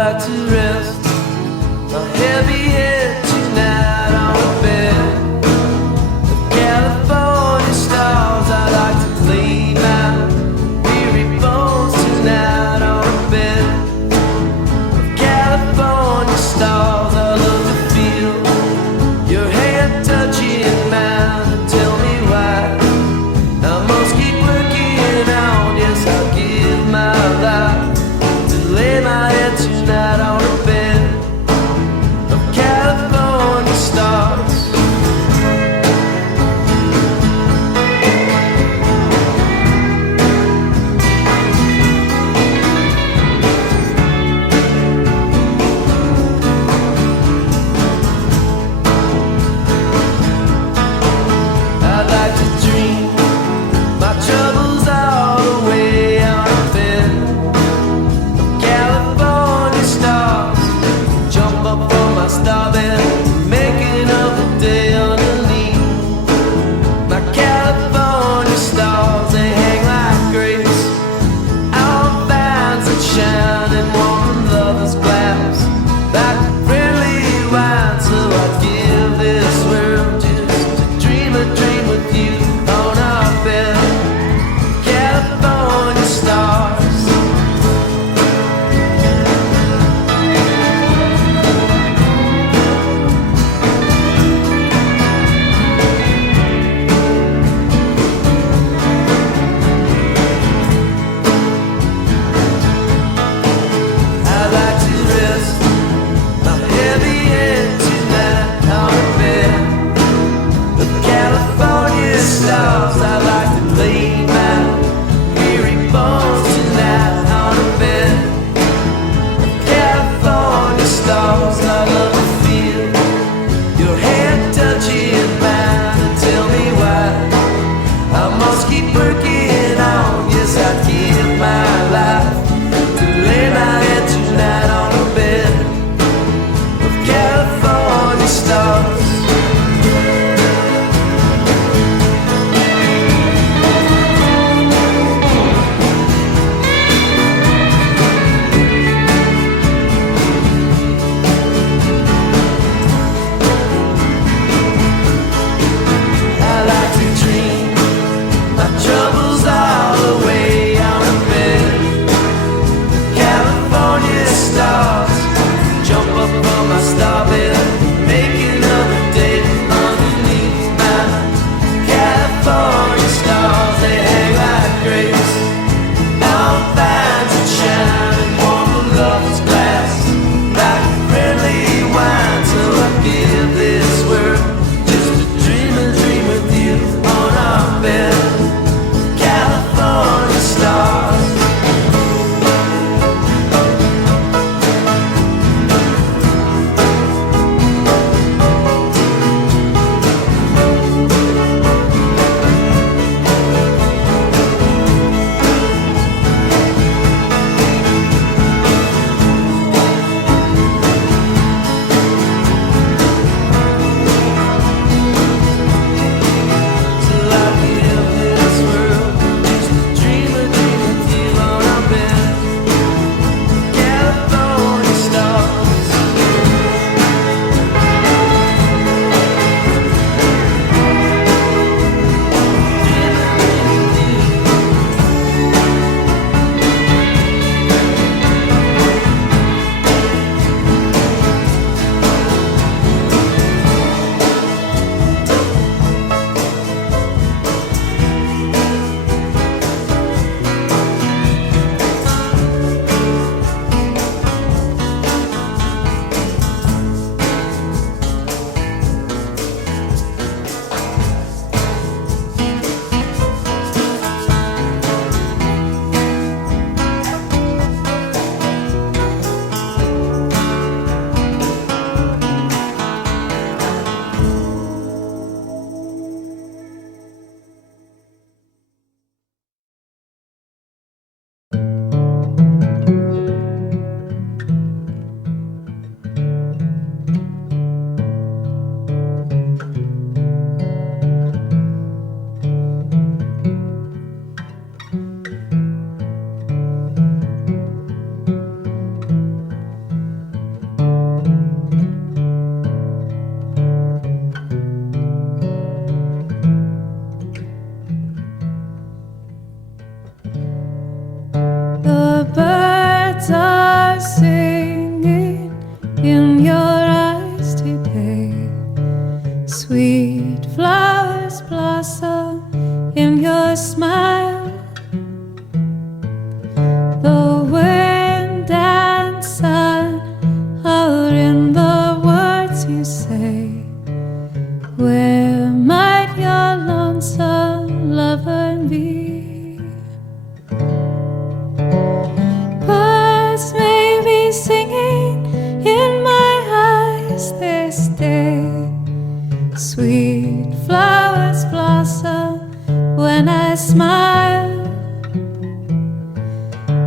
like to rest my heavy head tonight on a bed of California stars. I like to lay my weary bones tonight on a bed of California stars. I love to feel your hand touching mine and tell me why I must keep working on. Yes, I'll give my life to lay my head tonight on a bed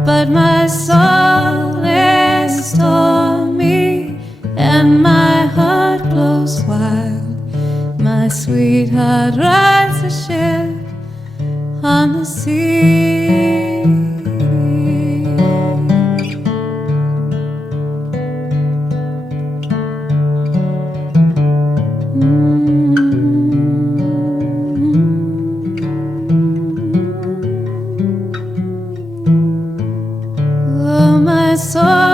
but my soul is stormy and my heart blows wild. My sweetheart rides a ship on the sea. Oh, my soul